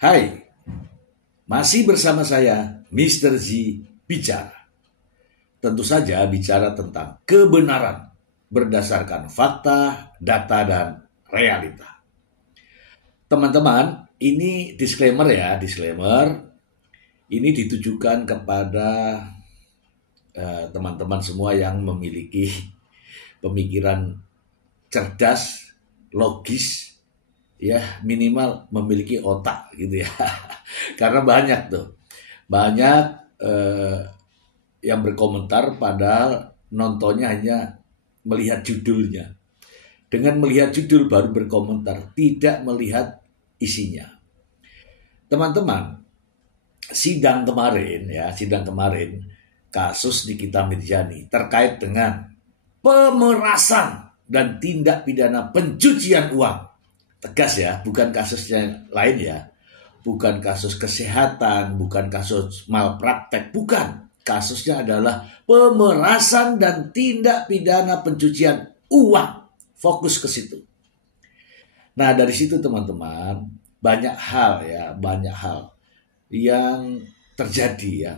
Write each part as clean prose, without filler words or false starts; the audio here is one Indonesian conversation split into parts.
Hai, masih bersama saya, Mr. Z Bicara. Tentu saja bicara tentang kebenaran berdasarkan fakta, data, dan realita. Teman-teman, ini disclaimer ya, disclaimer. Ini ditujukan kepada teman-teman semua yang memiliki pemikiran cerdas, logis, ya minimal memiliki otak gitu ya. Karena banyak yang berkomentar padahal nontonnya hanya melihat judulnya. Dengan melihat judul baru berkomentar, tidak melihat isinya. Teman-teman, sidang kemarin kasus Nikita Mirzani terkait dengan pemerasan dan tindak pidana pencucian uang. Tegas ya, bukan kasusnya lain ya. Bukan kasus kesehatan, bukan kasus malpraktek, bukan. Kasusnya adalah pemerasan dan tindak pidana pencucian uang. Fokus ke situ. Nah, dari situ teman-teman, banyak hal yang terjadi ya.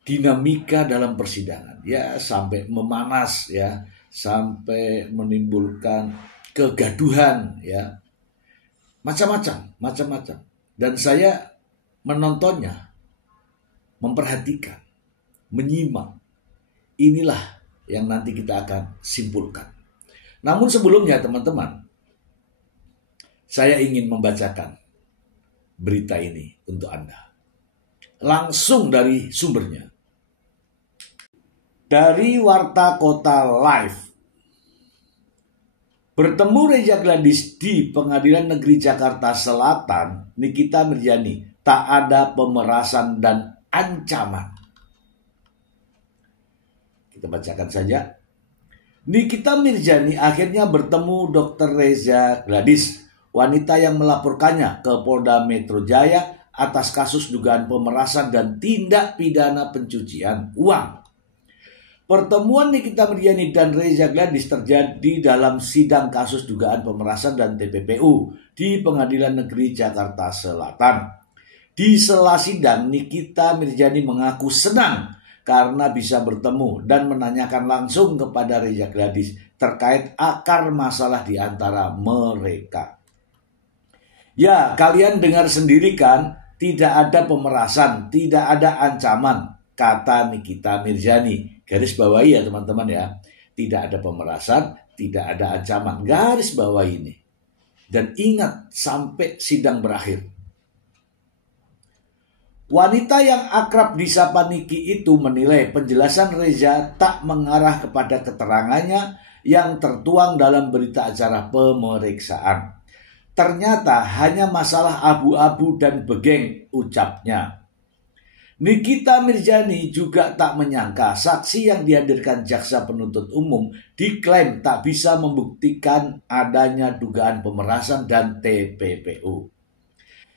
Dinamika dalam persidangan ya, sampai memanas ya, sampai menimbulkan kegaduhan ya. Macam-macam. Dan saya menontonnya, memperhatikan, menyimak. Inilah yang nanti kita akan simpulkan. Namun sebelumnya teman-teman, saya ingin membacakan berita ini untuk Anda. Langsung dari sumbernya. Dari Warta Kota Live. Bertemu Reza Gladys di Pengadilan Negeri Jakarta Selatan, Nikita Mirzani, tak ada pemerasan dan ancaman. Kita bacakan saja. Nikita Mirzani akhirnya bertemu Dr. Reza Gladys, wanita yang melaporkannya ke Polda Metro Jaya atas kasus dugaan pemerasan dan tindak pidana pencucian uang. Pertemuan Nikita Mirzani dan Reza Gladys terjadi dalam sidang kasus dugaan pemerasan dan TPPU di Pengadilan Negeri Jakarta Selatan. Di sela sidang, Nikita Mirzani mengaku senang karena bisa bertemu dan menanyakan langsung kepada Reza Gladys terkait akar masalah di antara mereka. Ya, kalian dengar sendiri kan, tidak ada pemerasan, tidak ada ancaman, kata Nikita Mirzani. Garis bawahi ya teman-teman ya. Tidak ada pemerasan, tidak ada ancaman. Garis bawahi ini. Dan ingat sampai sidang berakhir. Wanita yang akrab disapa Niki itu menilai penjelasan Reza tak mengarah kepada keterangannya yang tertuang dalam berita acara pemeriksaan. Ternyata hanya masalah abu-abu dan begeng, ucapnya. Nikita Mirzani juga tak menyangka saksi yang dihadirkan jaksa penuntut umum diklaim tak bisa membuktikan adanya dugaan pemerasan dan TPPU.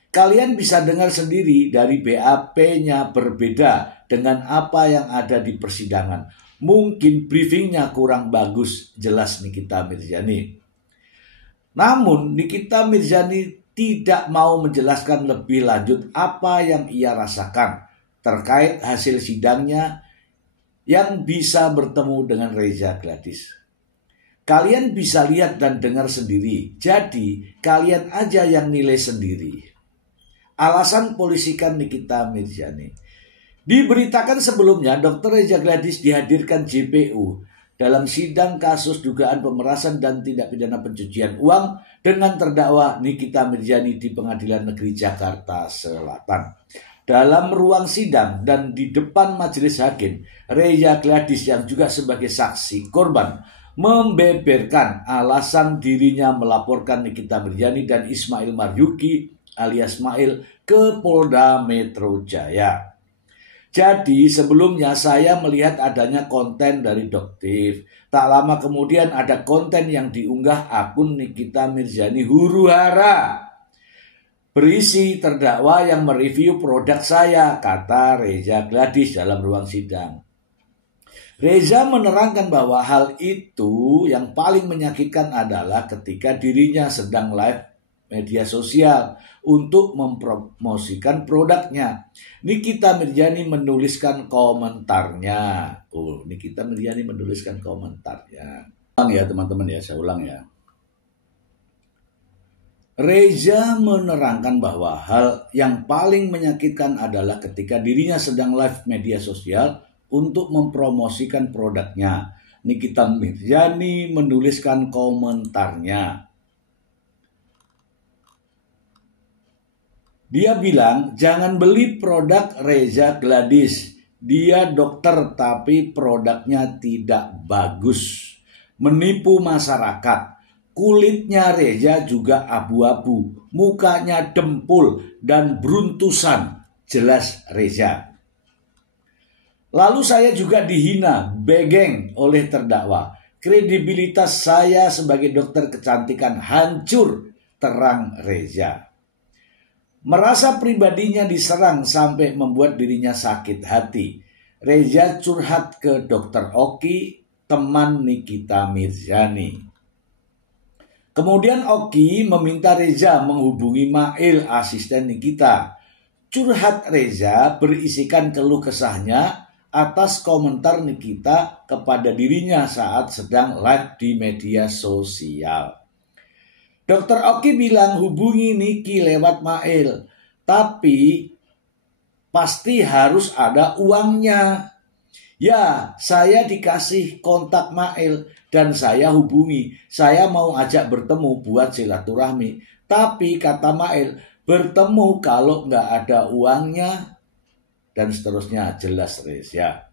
Kalian bisa dengar sendiri dari BAP-nya berbeda dengan apa yang ada di persidangan. Mungkin briefingnya kurang bagus, jelas Nikita Mirzani. Namun Nikita Mirzani tidak mau menjelaskan lebih lanjut apa yang ia rasakan terkait hasil sidangnya yang bisa bertemu dengan Reza Gladys. Kalian bisa lihat dan dengar sendiri, jadi kalian aja yang nilai sendiri. Alasan polisikan Nikita Mirzani. Diberitakan sebelumnya, Dr. Reza Gladys dihadirkan JPU dalam sidang kasus dugaan pemerasan dan tindak pidana pencucian uang dengan terdakwa Nikita Mirzani di Pengadilan Negeri Jakarta Selatan. Dalam ruang sidang dan di depan majelis hakim, Reza Gladys yang juga sebagai saksi korban membeberkan alasan dirinya melaporkan Nikita Mirzani dan Ismail Marzuki alias Ismail ke Polda Metro Jaya. Jadi sebelumnya saya melihat adanya konten dari Doktif. Tak lama kemudian ada konten yang diunggah akun Nikita Mirzani huru-hara. Berisi terdakwa yang mereview produk saya, kata Reza Gladys dalam ruang sidang. Reza menerangkan bahwa hal itu yang paling menyakitkan adalah ketika dirinya sedang live media sosial untuk mempromosikan produknya. Nikita Mirjani menuliskan komentarnya. Nikita Mirjani menuliskan komentarnya. Ulang ya teman-teman ya, saya ulang ya. Reza menerangkan bahwa hal yang paling menyakitkan adalah ketika dirinya sedang live media sosial untuk mempromosikan produknya. Nikita Mirjani menuliskan komentarnya. Dia bilang, jangan beli produk Reza Gladys. Dia dokter tapi produknya tidak bagus. Menipu masyarakat. Kulitnya Reza juga abu-abu, mukanya dempul dan beruntusan, jelas Reza. Lalu saya juga dihina, begeng oleh terdakwa. Kredibilitas saya sebagai dokter kecantikan hancur, terang Reza. Merasa pribadinya diserang sampai membuat dirinya sakit hati. Reza curhat ke Dr. Oki, teman Nikita Mirjani. Kemudian Oki meminta Reza menghubungi Mail, asisten Nikita. Curhat Reza berisikan keluh kesahnya atas komentar Nikita kepada dirinya saat sedang live di media sosial. Dr. Oki bilang hubungi Niki lewat Mail, tapi pasti harus ada uangnya. Ya, saya dikasih kontak Mail dan saya hubungi. Saya mau ajak bertemu buat silaturahmi. Tapi kata Mail, bertemu kalau nggak ada uangnya. Dan seterusnya, jelas Reza.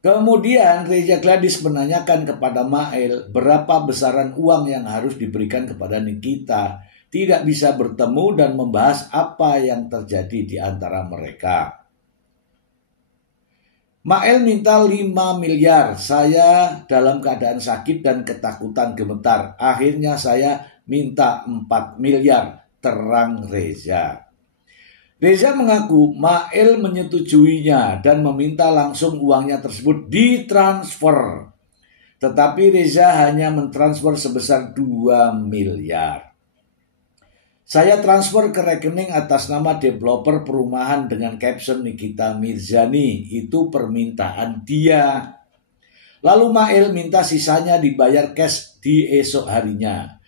Kemudian Reza Gladys menanyakan kepada Mail berapa besaran uang yang harus diberikan kepada Nikita. Tidak bisa bertemu dan membahas apa yang terjadi di antara mereka. Mail minta 5 miliar, saya dalam keadaan sakit dan ketakutan gemetar. Akhirnya saya minta 4 miliar, terang Reza. Reza mengaku Mail menyetujuinya dan meminta langsung uangnya tersebut ditransfer. Tetapi Reza hanya mentransfer sebesar 2 miliar. Saya transfer ke rekening atas nama developer perumahan dengan caption Nikita Mirjani. Itu permintaan dia. Lalu Mail minta sisanya dibayar cash di esok harinya.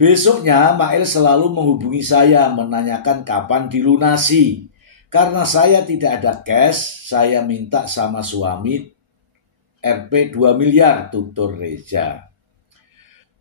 Besoknya Mail selalu menghubungi saya menanyakan kapan dilunasi. Karena saya tidak ada cash, saya minta sama suami Rp 2 miliar, tutur Reza.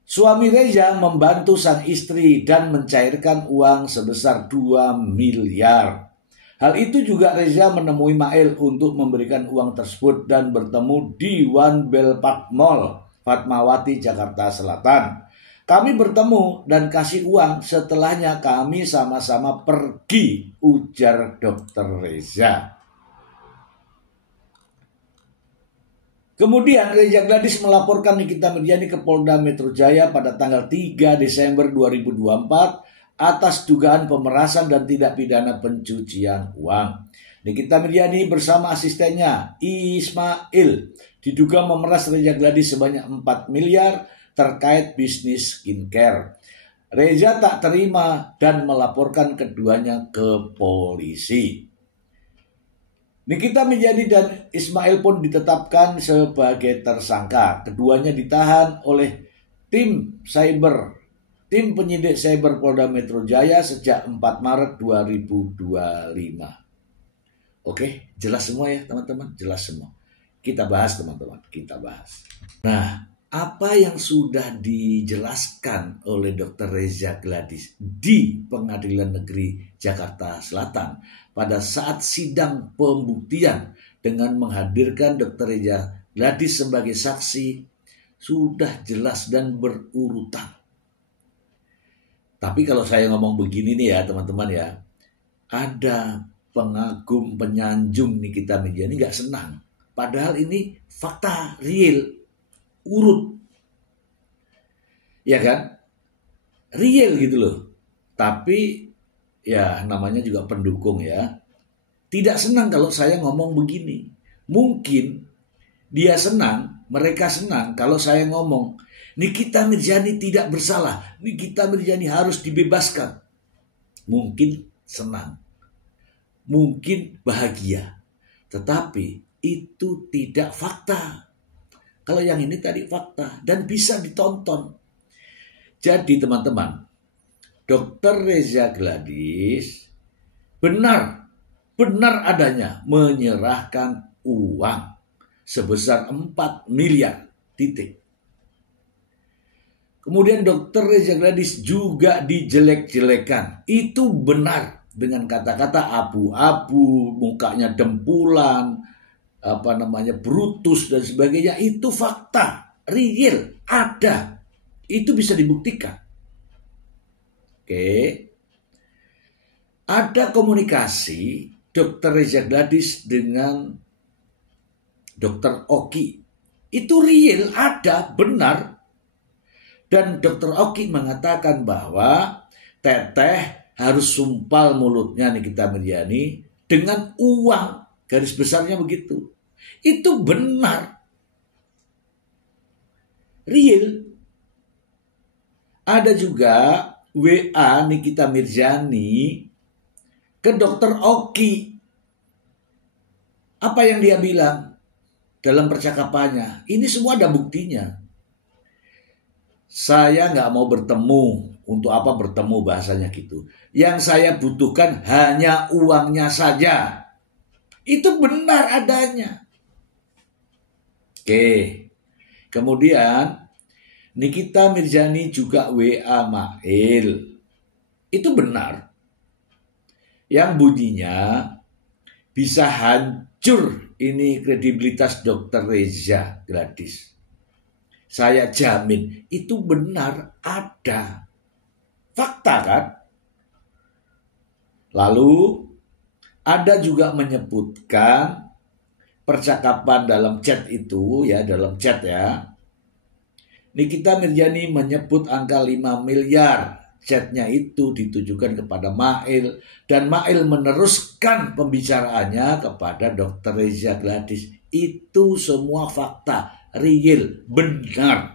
Suami Reza membantu sang istri dan mencairkan uang sebesar 2 miliar. Hal itu juga Reza menemui Mail untuk memberikan uang tersebut dan bertemu di One Bell Park Mall, Fatmawati, Jakarta Selatan. Kami bertemu dan kasih uang, setelahnya kami sama-sama pergi, ujar Dr. Reza. Kemudian Reza Gladys melaporkan Nikita Mirjani ke Polda Metro Jaya pada tanggal 3 Desember 2024 atas dugaan pemerasan dan tindak pidana pencucian uang. Nikita Mirjani bersama asistennya Ismail diduga memeras Reza Gladys sebanyak 4 miliar terkait bisnis skincare. Reza tak terima dan melaporkan keduanya ke polisi. Nikita Mirjani dan Ismail pun ditetapkan sebagai tersangka. Keduanya ditahan oleh tim penyidik cyber Polda Metro Jaya sejak 4 Maret 2025. Oke, jelas semua ya teman-teman, jelas semua. Kita bahas teman-teman, kita bahas. Nah, apa yang sudah dijelaskan oleh Dr. Reza Gladys di Pengadilan Negeri Jakarta Selatan pada saat sidang pembuktian dengan menghadirkan Dr. Reza Gladys sebagai saksi sudah jelas dan berurutan. Tapi kalau saya ngomong begini nih ya teman-teman ya, ada pengagum penyanjung Nikita Mirjani nggak senang. Padahal ini fakta real, urut. Ya kan? Real gitu loh. Tapi ya namanya juga pendukung ya. Tidak senang kalau saya ngomong begini. Mungkin dia senang, mereka senang kalau saya ngomong. Nikita Mirzani tidak bersalah, Nikita Mirzani harus dibebaskan. Mungkin senang, mungkin bahagia, tetapi itu tidak fakta. Kalau yang ini tadi fakta dan bisa ditonton. Jadi teman-teman, Dr. Reza Gladys benar adanya menyerahkan uang sebesar 4 miliar titik. Kemudian Dr. Reza Gladys juga dijelek-jelekan. Itu benar, dengan kata-kata abu-abu, mukanya dempulan, brutus dan sebagainya. Itu fakta, real, ada. Itu bisa dibuktikan. Oke. Ada komunikasi Dr. Reza Gladys dengan Dr. Oki. Itu real, ada, benar. Dan Dr. Oki mengatakan bahwa Teteh harus sumpal mulutnya Nikita Mirzani dengan uang. Garis besarnya begitu. Itu benar. Real. Ada juga WA Nikita Mirzani ke Dr. Oki. Apa yang dia bilang dalam percakapannya? Ini semua ada buktinya. Saya nggak mau bertemu. Untuk apa bertemu, bahasanya gitu. Yang saya butuhkan hanya uangnya saja. Itu benar adanya. Oke. Kemudian Nikita Mirzani juga WA Mail. Itu benar. Yang bunyinya bisa hancur ini kredibilitas Dr. Reza Gladys. Saya jamin itu benar, ada. Fakta kan? Lalu ada juga menyebutkan percakapan dalam chat itu ya, dalam chat ya. Nikita Mirzani menyebut angka 5 miliar. Chatnya itu ditujukan kepada Mail dan Mail meneruskan pembicaraannya kepada Dr. Reza Gladys. Itu semua fakta, real, benar.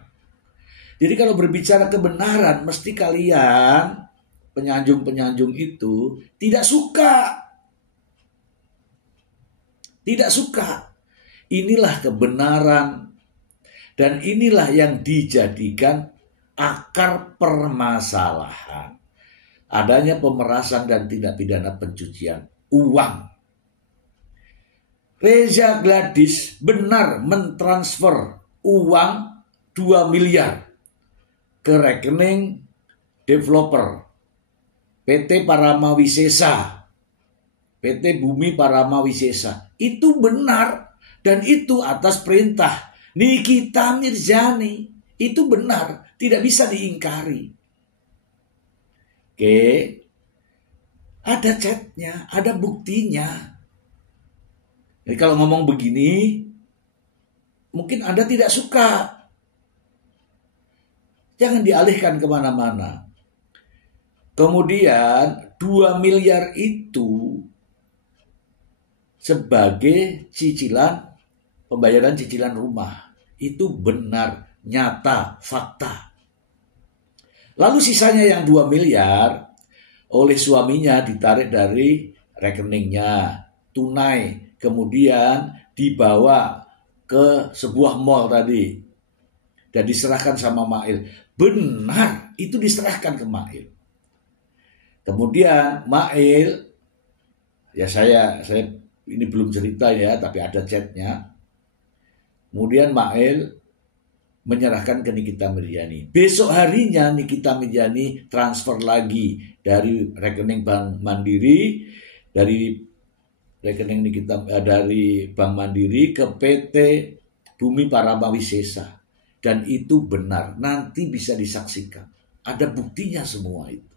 Jadi kalau berbicara kebenaran, mesti kalian penyanjung-penyanjung itu tidak suka. Tidak suka. Inilah kebenaran. Dan inilah yang dijadikan akar permasalahan. Adanya pemerasan dan tindak pidana pencucian uang. Reza Gladys benar mentransfer uang 2 miliar ke rekening developer PT Parama Wisesa, PT Bumi Parama Wisesa. Itu benar dan itu atas perintah Nikita Mirzani. Itu benar, tidak bisa diingkari. Oke, ada chatnya, ada buktinya. Jadi kalau ngomong begini, mungkin Anda tidak suka. Jangan dialihkan kemana-mana. Kemudian 2 miliar itu sebagai cicilan, pembayaran cicilan rumah. Itu benar, nyata, fakta. Lalu sisanya yang 2 miliar oleh suaminya ditarik dari rekeningnya tunai. Kemudian dibawa ke sebuah mall tadi. Dan diserahkan sama Mail. Benar, itu diserahkan ke Mail. Kemudian Mail, ya saya ini belum cerita ya, tapi ada chatnya. Kemudian Mail menyerahkan ke Nikita Mirzani. Besok harinya Nikita Mirzani transfer lagi dari rekening Bank Mandiri, dari rekening dari Bank Mandiri ke PT Bumi Parama Wisesa. Dan itu benar, nanti bisa disaksikan. Ada buktinya semua itu.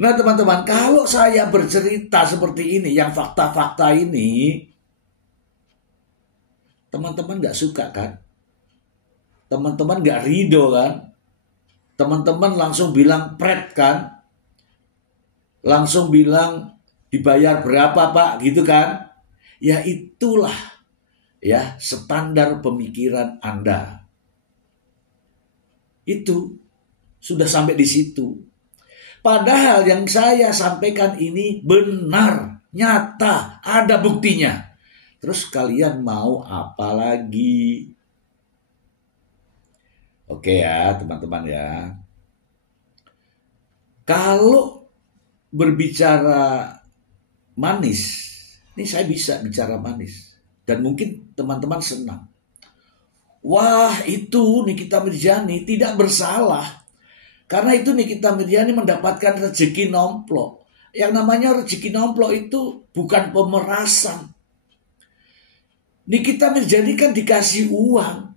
Nah teman-teman, kalau saya bercerita seperti ini, yang fakta-fakta ini, teman-teman gak suka kan? Teman-teman gak ridho kan? Teman-teman langsung bilang pret kan? Langsung bilang dibayar berapa Pak gitu kan? Ya itulah ya standar pemikiran Anda. Itu sudah sampai di situ. Padahal yang saya sampaikan ini benar, nyata, ada buktinya. Terus kalian mau apa lagi? Oke ya teman-teman ya. Kalau berbicara manis, ini saya bisa bicara manis. Dan mungkin teman-teman senang. Wah, itu Nikita Mirzani tidak bersalah. Karena itu Nikita Mirzani mendapatkan rezeki nomplok. Yang namanya rezeki nomplok itu bukan pemerasan. Nikita Mirzani kan dikasih uang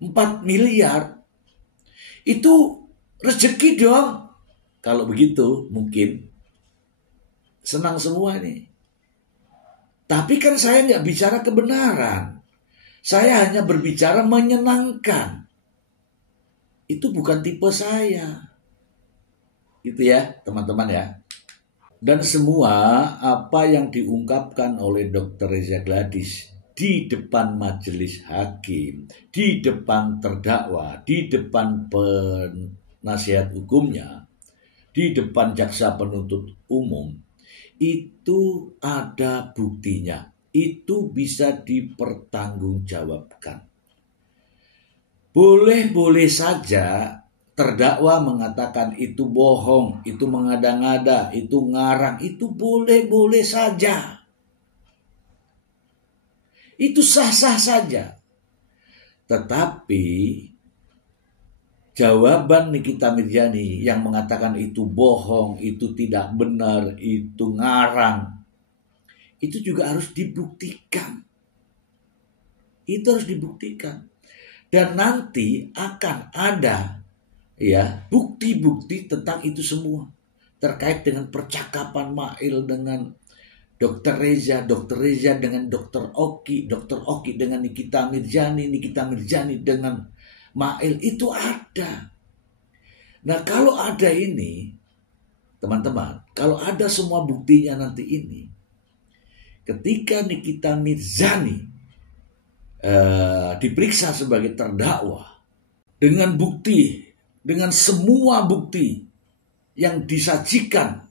4 miliar. Itu rezeki dong. Kalau begitu mungkin senang semua nih. Tapi kan saya nggak bicara kebenaran. Saya hanya berbicara menyenangkan. Itu bukan tipe saya. Gitu ya teman-teman ya. Dan semua apa yang diungkapkan oleh Dr. Reza Gladys di depan majelis hakim, di depan terdakwa, di depan penasihat hukumnya, di depan jaksa penuntut umum, itu ada buktinya. Itu bisa dipertanggungjawabkan. Boleh-boleh saja terdakwa mengatakan itu bohong, itu mengada-ngada, itu ngarang, itu boleh-boleh saja. Itu sah-sah saja. Tetapi jawaban Nikita Mirzani yang mengatakan itu bohong, itu tidak benar, itu ngarang, itu juga harus dibuktikan. Itu harus dibuktikan. Dan nanti akan ada ya bukti-bukti tentang itu semua. Terkait dengan percakapan Mail dengan Dr. Reza dengan Dr. Oki dengan Nikita Mirzani dengan Mail, itu ada. Nah kalau ada ini, teman-teman, kalau ada semua buktinya nanti ini, ketika Nikita Mirzani diperiksa sebagai terdakwa dengan bukti, dengan semua bukti yang disajikan,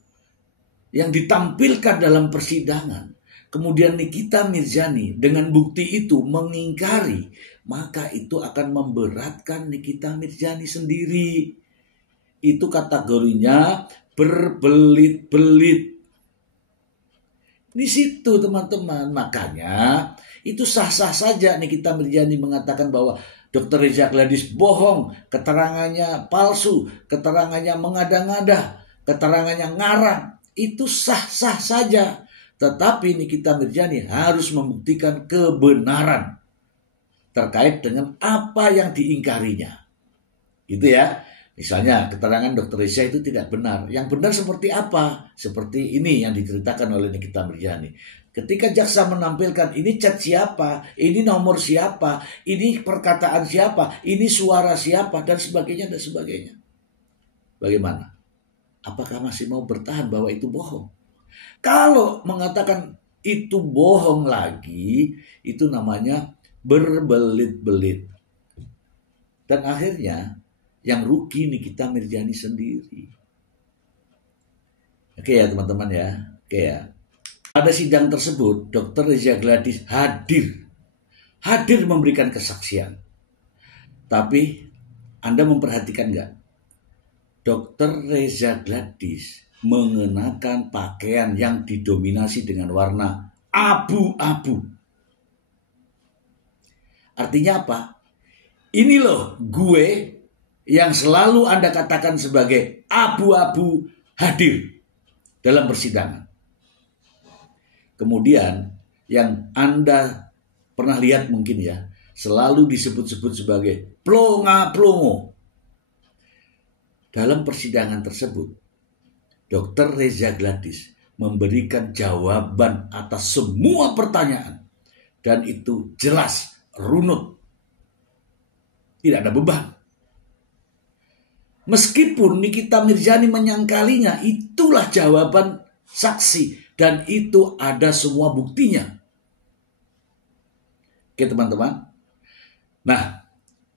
yang ditampilkan dalam persidangan, kemudian Nikita Mirzani dengan bukti itu mengingkari, maka itu akan memberatkan Nikita Mirzani sendiri. Itu kategorinya berbelit-belit. Di situ teman-teman, makanya itu sah-sah saja Nikita Mirzani mengatakan bahwa Dr. Reza Gladys bohong, keterangannya palsu, keterangannya mengada-ngada, keterangannya ngarang. Itu sah-sah saja. Tetapi Nikita Mirzani harus membuktikan kebenaran terkait dengan apa yang diingkarinya. Gitu ya. Misalnya keterangan Dr. Reza itu tidak benar. Yang benar seperti apa? Seperti ini yang diceritakan oleh Nikita Mirzani. Ketika jaksa menampilkan ini chat siapa, ini nomor siapa, ini perkataan siapa, ini suara siapa, dan sebagainya, dan sebagainya. Bagaimana? Apakah masih mau bertahan bahwa itu bohong? Kalau mengatakan itu bohong lagi, itu namanya berbelit-belit. Dan akhirnya yang rugi Nikita Mirzani sendiri. Oke ya teman-teman ya. Oke ya. Pada sidang tersebut Dr. Reza Gladys hadir memberikan kesaksian. Tapi Anda memperhatikan nggak? Dr. Reza Gladys mengenakan pakaian yang didominasi dengan warna abu-abu. Artinya apa? Ini loh gue yang selalu Anda katakan sebagai abu-abu hadir dalam persidangan. Kemudian yang Anda pernah lihat mungkin ya, selalu disebut-sebut sebagai plonga-plongo. Dalam persidangan tersebut, Dr. Reza Gladys memberikan jawaban atas semua pertanyaan. Dan itu jelas, runut. Tidak ada beban. Meskipun Nikita Mirzani menyangkalinya, itulah jawaban saksi. Dan itu ada semua buktinya. Oke teman-teman. Nah,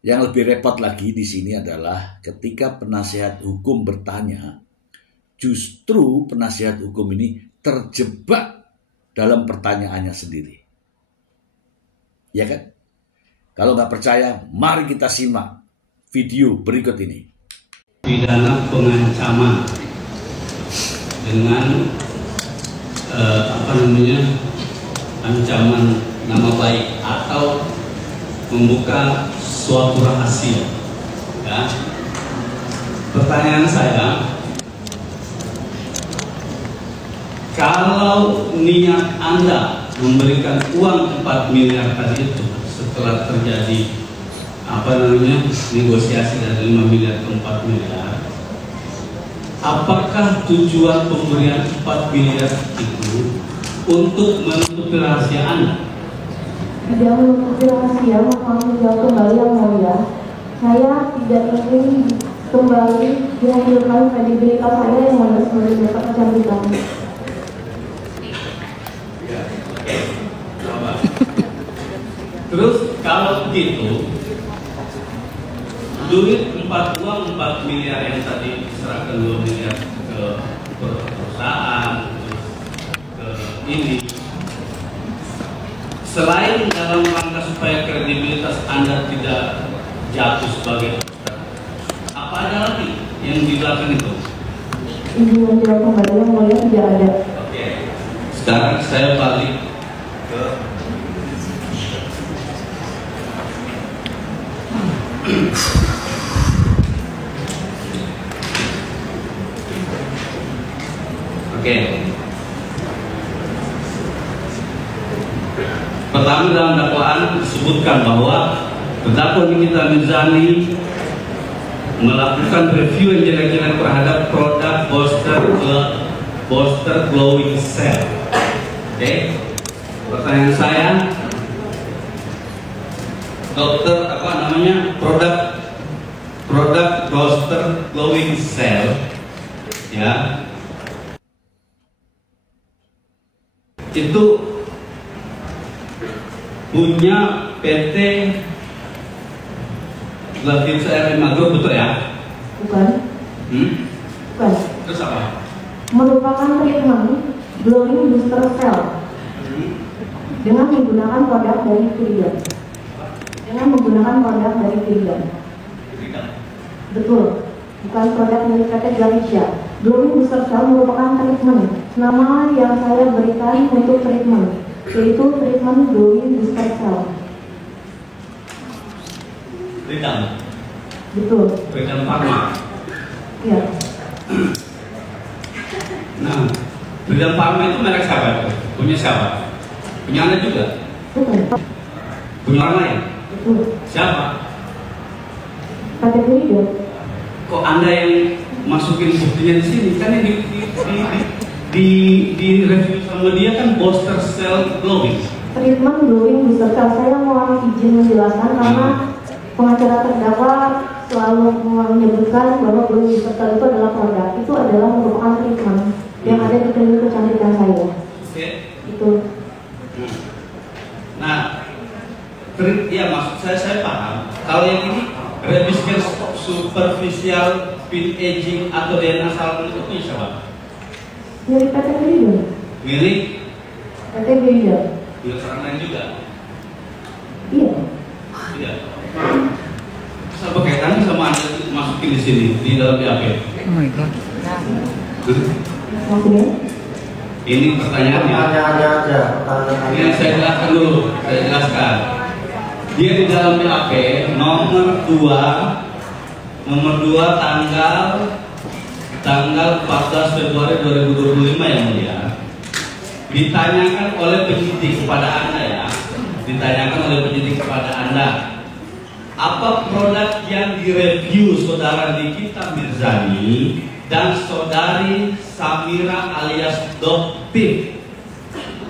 Yang lebih repot lagi di sini adalah ketika penasihat hukum bertanya, justru penasihat hukum ini terjebak dalam pertanyaannya sendiri. Ya kan? Kalau nggak percaya, mari kita simak video berikut ini. Pidana pengancaman dengan ancaman nama baik atau membuka suatu rahasia. Ya. Pertanyaan saya, kalau niat Anda memberikan uang 4 miliar tadi itu setelah terjadi negosiasi dari 5 miliar ke 4 miliar, apakah tujuan pemberian 4 miliar itu untuk menutupi rahasia Anda? Tidak menutupi rahasia, maka menjawab kembali yang mulia. Saya tidak ingin kembali dihancurkan kredibilitas saya yang mana sebagai dapat kecantikan. Terus kalau begitu, duit 4 miliar yang tadi diserahkan 2 miliar ke perusahaan, ke ini, selain dalam rangka supaya kredibilitas Anda tidak jatuh sebagai apa ada lagi yang di belakang itu? Izin menjawab kembali yang mulia, tidak ada. Oke. Sekarang saya balik ke pertama, dalam dakwaan disebutkan bahwa terdakwa Nikita Mirzani melakukan review yang jelek-jelek terhadap produk Booster Glowing Cell. Pertanyaan saya, produk Booster Glowing Cell, ya, itu punya PT Latif RM Agro, betul ya? Bukan. Bukan. Terus apa? Merupakan treatment glowing booster cell dengan menggunakan produk dari Viridian. Betul. Bukan produk dari PT Galicia. Glowing booster cell merupakan treatment. Nama yang saya berikan untuk treatment, yaitu treatment glowing booster cell. Viridian. Betul. Viridian Pharma. Iya. Nah, Viridian Pharma itu merek siapa? Punya siapa? Punya Anda juga? Betul. Punya orang lain? Betul. Siapa? PT Viridian. Kok Anda yang masukin buktinya di sini? Kan yang di review sama dia kan Booster Cell Glowing. Treatment glowing booster cell, saya mohon izin menjelaskan karena pengacara terdakwa selalu menyebutkan bahwa glowing booster cell itu adalah produk. Itu adalah merupakan treatment yang ada di klinik kecantikan saya. Oke. Itu. Nah, ya maksud saya paham. Kalau yang ini rebiskan superficial pin aging atau DNA salmon itu punya siapa? Milik PT Viridian. Milik PT Viridian. milik orang lain juga. Iya. Iya. Apa kaitannya sama Anda masukin di sini di dalam BAP? Oh my god. Maksudnya? Ini pertanyaannya. Ini saya jelaskan dulu. Saya jelaskan. Dia di dalam BAP nomor 2 tanggal 14 Februari 2025 yang mulia, ditanyakan oleh penyidik kepada Anda ya, apa produk yang direview saudara Nikita Mirzani dan saudari Samira alias Doktif?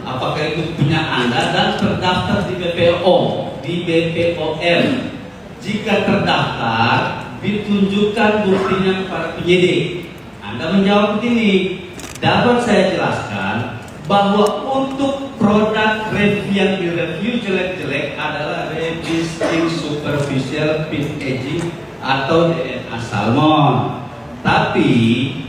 Apakah itu punya Anda dan terdaftar di BPO, di BPOM? Jika terdaftar, ditunjukkan buktinya kepada penyidik. Anda menjawab begini, dapat saya jelaskan bahwa untuk produk yang direview jelek-jelek adalah resisting superficial pin aging atau DNA salmon. Tapi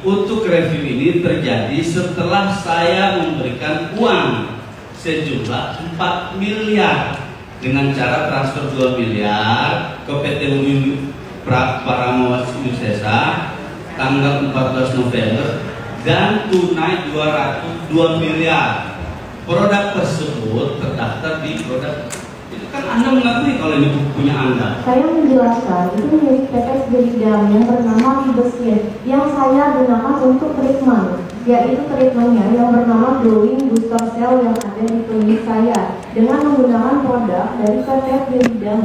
untuk review ini terjadi setelah saya memberikan uang sejumlah 4 miliar dengan cara transfer 2 miliar ke PT Paramowas Sesa tanggal 14 November dan tunai 202 miliar. Produk tersebut terdaftar di produk. Itu kan Anda mengakui kalau ini punya Anda. Saya menjelaskan itu milik PT Sbidam yang bernama Libeskin yang saya gunakan untuk treatment, yaitu treatmentnya yang bernama Glowing Booster Cell yang ada di klinik saya dengan menggunakan produk dari PT Sbidam.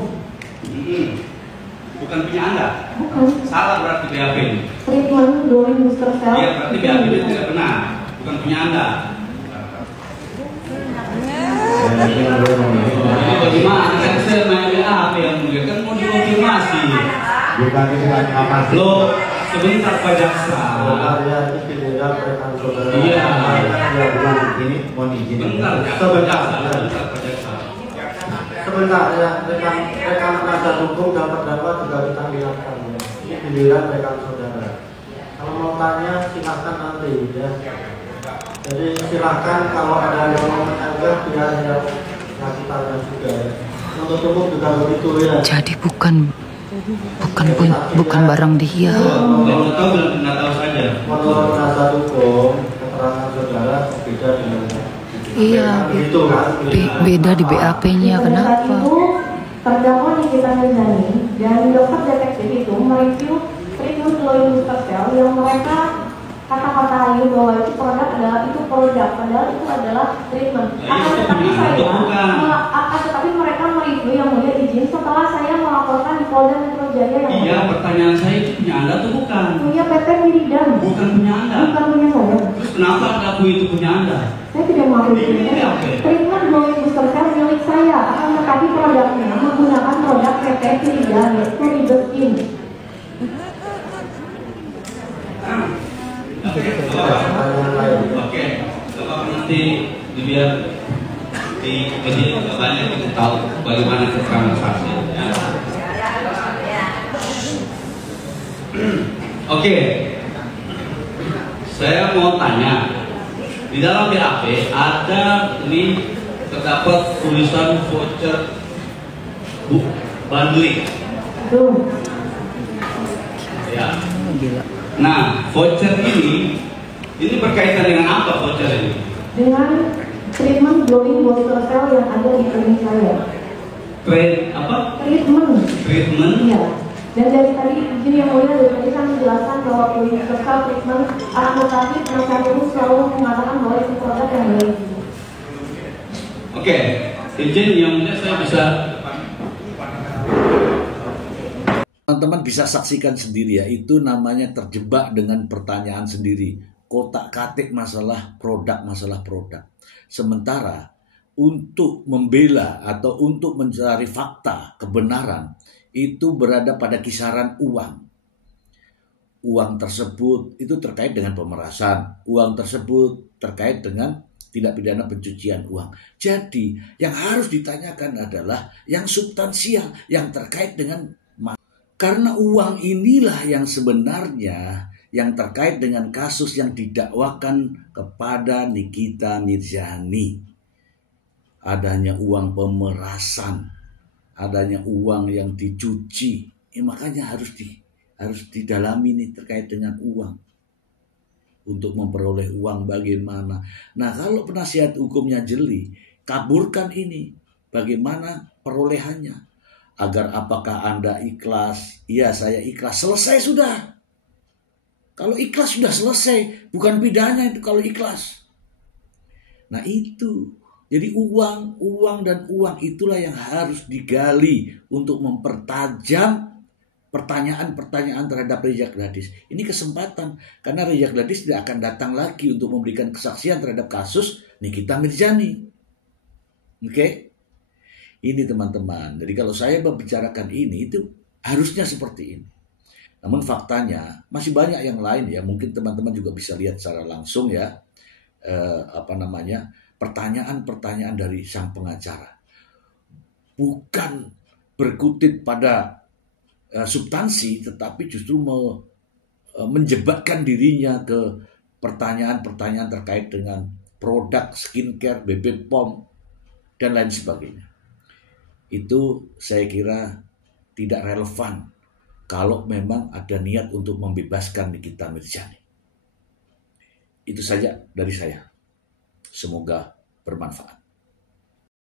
Bukan punya Anda. Bukan. Salah berarti BAP ini. Treatment Glowing Booster Cell. Iya, berarti BAP itu tidak benar. Bukan punya Anda. Jadi bagaimana? Kan saya main BAP yang mulia kan mau dikonfirmasi. Bukan informasi. Loh, sebentar Pak Jaksa. Iya. Ini mohon izin. Bentar, Sebentar. Bentar Pak Jaksa. Sebentar ya, rekan penasihat hukum dan terdakwa juga kita lihatkan ya. Ini giliran rekan saudara. Kalau mau tanya silakan nanti ya. Jadi silakan kalau ada yang mau menanyakan biar ya kita tanya juga ya. Untuk umum juga begitu ya. Jadi bukan barang dia. Kalau tahu nggak tahu saja. Menurut penasihat hukum keterangan saudara berbeda dengan Iya, itu kan. beda di BAP-nya. Pada saat Kenapa? itu terdakwa Nikita Mirzani dan dokter detektif itu mereview treatment Glowing Booster Cell yang mereka kata-katain bahwa itu produk padahal itu adalah treatment. Tetapi mereka mereview yang mulia izin setelah saya melaporkan di Polda Metro Jaya yang Iya, pertanyaan saya itu punya Anda atau bukan? punya PT Miridam. Bukan punya Anda. Bukan punya saya. Terus kenapa Anda akui itu punya Anda? Saya tidak mengakui punya saya. Oke. Treatment Glowing Booster Cell milik saya, akan tetapi produknya menggunakan produk PT Miridam yaitu Libeskin. Oke, kalau nanti biar di media juga banyak kita tahu bagaimana keterangan saksi. Ya. Oke, saya mau tanya, di dalam BAP ada ini terdapat tulisan voucher bundling. Tuh. Ya. Nah, voucher ini berkaitan dengan apa voucher ini? Dengan treatment Glowing Booster Cell yang ada di klinik saya. Treatment. Treatment. Iya. Dan dari tadi izin yang mulia dari tadi kan menjelaskan bahwa Glowing Booster Cell treatment akan tetapi penasihat hukum selalu mengatakan bahwa itu produk yang baik. Oke, izin yang mulia saya bisa. Teman-teman bisa saksikan sendiri ya, itu namanya terjebak dengan pertanyaan sendiri. Kotak-katik masalah produk. Sementara untuk membela atau untuk mencari fakta kebenaran itu berada pada kisaran uang. Uang tersebut itu terkait dengan pemerasan. Uang tersebut terkait dengan tindak pidana pencucian uang. Jadi yang harus ditanyakan adalah yang substansial, yang terkait dengan karena uang inilah yang sebenarnya yang terkait dengan kasus yang didakwakan kepada Nikita Mirzani. Adanya uang pemerasan, adanya uang yang dicuci. Makanya harus didalami nih terkait dengan uang. Untuk memperoleh uang bagaimana. Nah, kalau penasihat hukumnya jeli, kaburkan ini. Bagaimana perolehannya? Agar apakah Anda ikhlas? Iya, saya ikhlas. Selesai sudah. Kalau ikhlas sudah selesai. Bukan pidana itu kalau ikhlas. Nah itu. Jadi uang dan uang itulah yang harus digali untuk mempertajam pertanyaan-pertanyaan terhadap Reza Gladys. Ini kesempatan. Karena Reza Gladys tidak akan datang lagi untuk memberikan kesaksian terhadap kasus Nikita Mirzani. Oke? Ini teman-teman. Jadi kalau saya membicarakan ini itu harusnya seperti ini. Namun faktanya masih banyak yang lain ya. Mungkin teman-teman juga bisa lihat secara langsung ya. Pertanyaan-pertanyaan dari sang pengacara. Bukan berkutit pada substansi, tetapi justru menjebakkan dirinya ke pertanyaan-pertanyaan terkait dengan produk skincare, BB POM, dan lain sebagainya. Itu saya kira tidak relevan kalau memang ada niat untuk membebaskan Nikita Mirzani. Itu saja dari saya. Semoga bermanfaat.